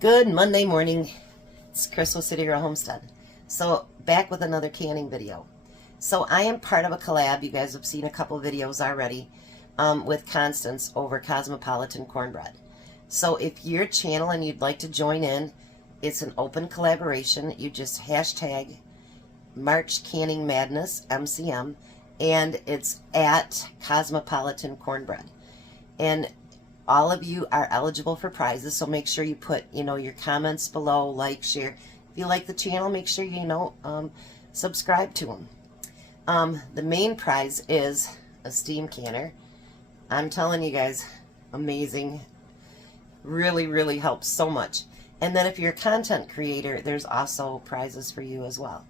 Good Monday morning. It's Chris with City Girl Homestead. So back with another canning video. So I am part of a collab. You guys have seen a couple videos already with Constance over Cosmopolitan Cornbread. So if you're a channel and you'd like to join in, it's an open collaboration. You just hashtag March Canning Madness MCM, and it's at Cosmopolitan Cornbread. And all of you are eligible for prizes, so make sure you put, your comments below, like, share. If you like the channel, make sure subscribe to them. The main prize is a steam canner. I'm telling you guys, amazing. Really, really helps so much. And then if you're a content creator, there's also prizes for you as well.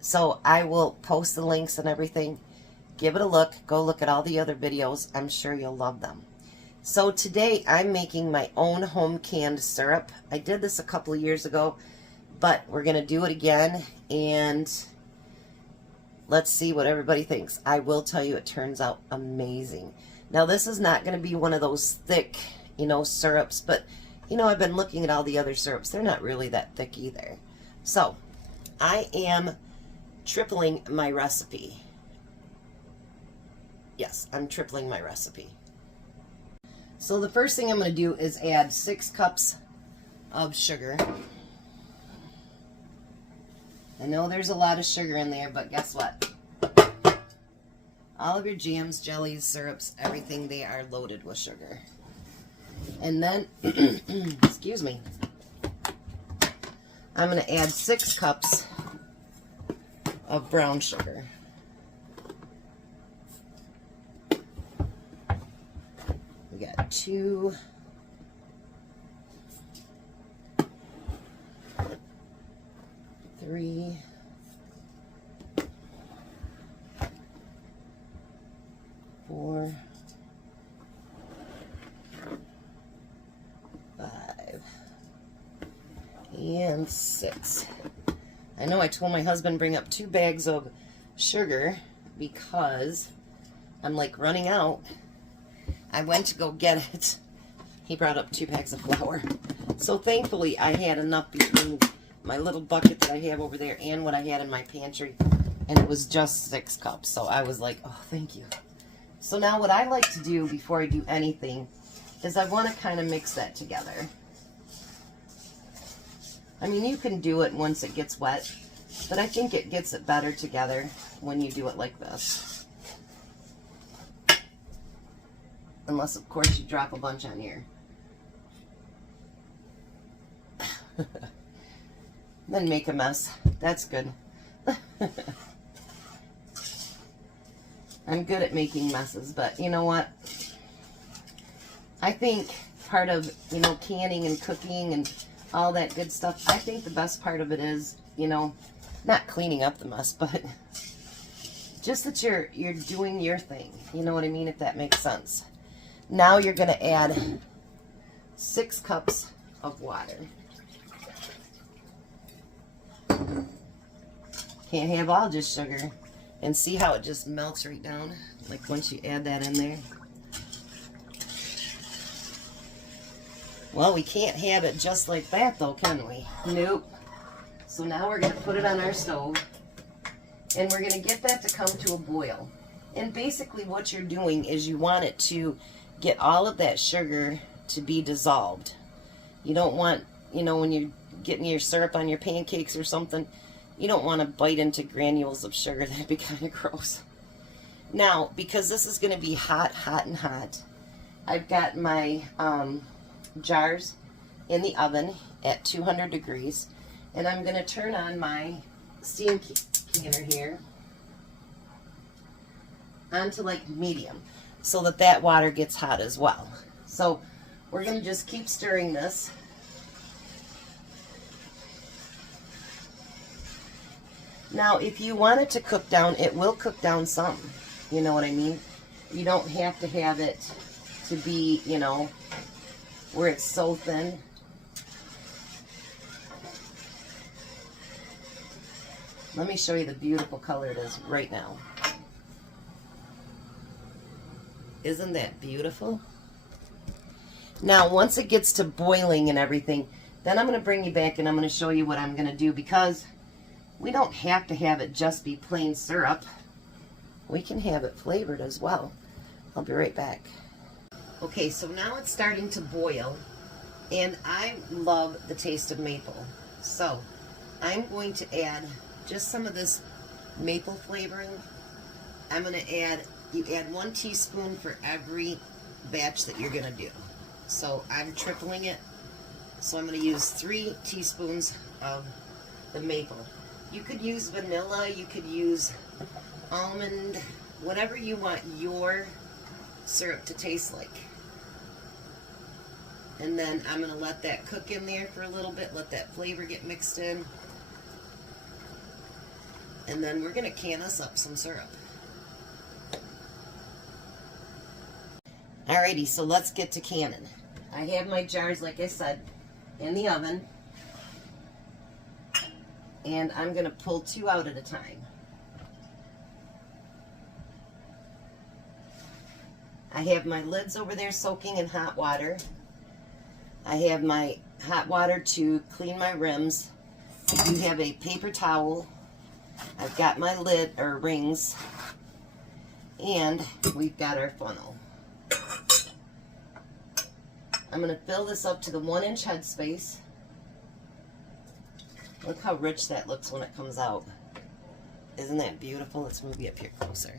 So I will post the links and everything. Give it a look. Go look at all the other videos. I'm sure you'll love them. So today I'm making my own home canned syrup. I did this a couple of years ago, but we're going to do it again, and let's see what everybody thinks. I will tell you, it turns out amazing. Now this is not going to be one of those thick, syrups, but I've been looking at all the other syrups. They're not really that thick either. So I am tripling my recipe. Yes, I'm tripling my recipe. So the first thing I'm going to do is add 6 cups of sugar. I know there's a lot of sugar in there, but guess what? All of your jams, jellies, syrups, everything, they are loaded with sugar. And then, excuse me, I'm going to add 6 cups of brown sugar. We got 2, 3, 4, 5, and 6. I know I told my husband bring up 2 bags of sugar because I'm like running out. I went to go get it. He brought up 2 bags of flour. So thankfully I had enough between my little bucket that I have over there and what I had in my pantry. And it was just 6 cups. So I was like, oh, thank you. So now what I like to do before I do anything is I want to kind of mix that together. I mean, you can do it once it gets wet, but I think it gets it better together when you do it like this. Unless, of course, you drop a bunch on here. Then make a mess. That's good. I'm good at making messes, but you know what? I think part of, canning and cooking and all that good stuff, I think the best part of it is, not cleaning up the mess, but just that you're doing your thing. You know what I mean, if that makes sense. Now you're going to add 6 cups of water. Can't have all just sugar. And see how it just melts right down? Like once you add that in there. Well, we can't have it just like that though, can we? Nope. So now we're going to put it on our stove. And we're going to get that to come to a boil. And basically what you're doing is you want it to get all of that sugar to be dissolved. You don't want, when you're getting your syrup on your pancakes or something, you don't want to bite into granules of sugar. That'd be kind of gross. Now, because this is going to be hot, and hot, I've got my jars in the oven at 200 degrees, and I'm going to turn on my steam canner here onto like medium, so that water gets hot as well. So we're going to just keep stirring this. Now, if you want it to cook down, it will cook down some. You know what I mean? You don't have to have it to be, where it's so thin. Let me show you the beautiful color it is right now. Isn't that beautiful? Now, once it gets to boiling and everything, Then I'm going to bring you back and I'm going to show you what I'm going to do, because we don't have to have it just be plain syrup. We can have it flavored as well. I'll be right back. Okay, so now it's starting to boil, and I love the taste of maple. So I'm going to add just some of this maple flavoring. I'm going to add, you add 1 teaspoon for every batch that you're going to do. So I'm tripling it. So I'm going to use 3 teaspoons of the maple. You could use vanilla, you could use almond, whatever you want your syrup to taste like. And then I'm going to let that cook in there for a little bit, let that flavor get mixed in. And then we're going to can us up some syrup. Alrighty, so let's get to canning. I have my jars, like I said, in the oven. And I'm going to pull 2 out at a time. I have my lids over there soaking in hot water. I have my hot water to clean my rims. You have a paper towel. I've got my lid, or rings. And we've got our funnel. I'm going to fill this up to the 1-inch headspace. Look how rich that looks when it comes out. Isn't that beautiful? Let's move you up here closer.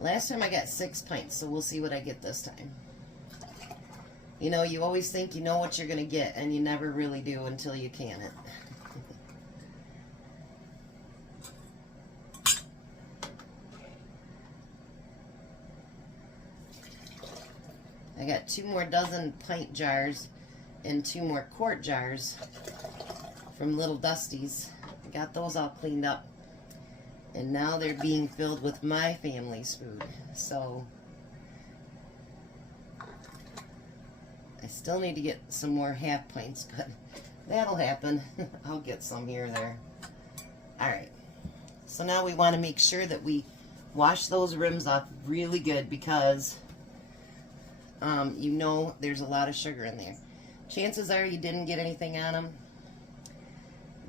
Last time I got 6 pints, so we'll see what I get this time. You know, you always think you know what you're going to get, and you never really do until you can it. I got 2 more dozen pint jars and 2 more quart jars from Little Dusty's. I got those all cleaned up. And now they're being filled with my family's food. So I still need to get some more half pints, but that'll happen. I'll get some here or there. Alright. So now we want to make sure that we wash those rims off really good, because you know there's a lot of sugar in there. Chances are you didn't get anything on them,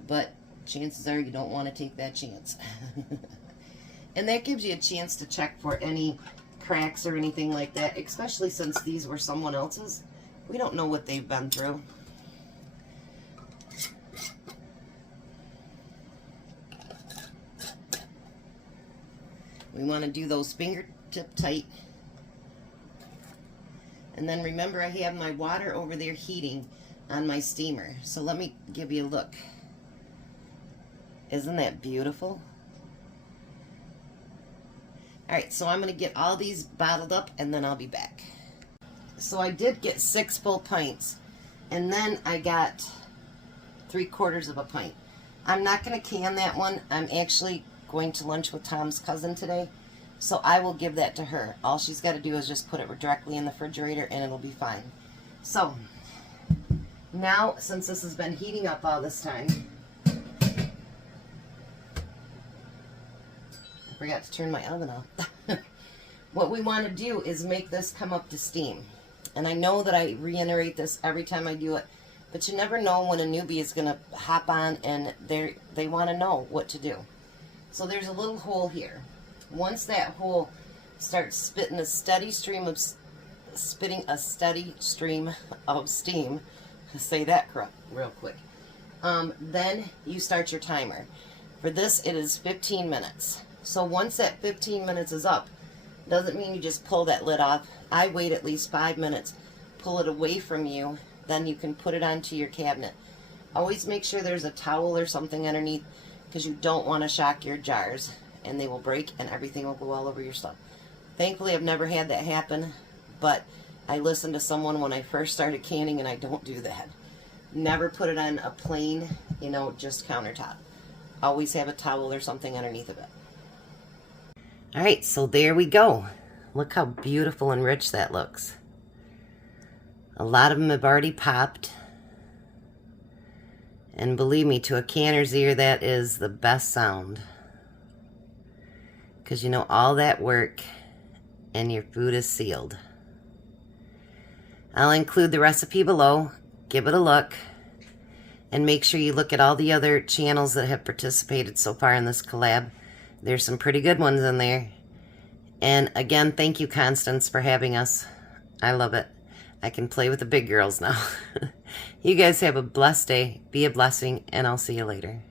but chances are you don't want to take that chance. And that gives you a chance to check for any cracks or anything like that, especially since these were someone else's. We don't know what they've been through. We want to do those fingertip tight. And then remember, I have my water over there heating on my steamer. So let me give you a look. Isn't that beautiful? Alright, so I'm going to get all these bottled up and then I'll be back. So I did get 6 full pints, and then I got 3/4 of a pint. I'm not going to can that one. I'm actually going to lunch with Tom's cousin today, so I will give that to her. All she's got to do is just put it directly in the refrigerator and it'll be fine. So now, since this has been heating up all this time, I forgot to turn my oven off. What we want to do is make this come up to steam. And I know that I reiterate this every time I do it, but you never know when a newbie is going to hop on and they want to know what to do. So there's a little hole here. Once that hole starts spitting a steady stream of steam, say that real quick, then you start your timer. For this, it is 15 minutes. So once that 15 minutes is up, doesn't mean you just pull that lid off. I wait at least 5 minutes, pull it away from you, then you can put it onto your cabinet. Always make sure there's a towel or something underneath, because you don't want to shock your jars and they will break and everything will go all over your stuff. Thankfully, I've never had that happen, but I listened to someone when I first started canning, and I don't do that. Never put it on a plain, just countertop. Always have a towel or something underneath of it. Alright, so there we go. Look how beautiful and rich that looks. A lot of them have already popped. And believe me, to a canner's ear, that is the best sound. Because all that work and your food is sealed. I'll include the recipe below. Give it a look. And make sure you look at all the other channels that have participated so far in this collab. There's some pretty good ones in there. And again, thank you, Constance, for having us. I love it. I can play with the big girls now. You guys have a blessed day. Be a blessing, and I'll see you later.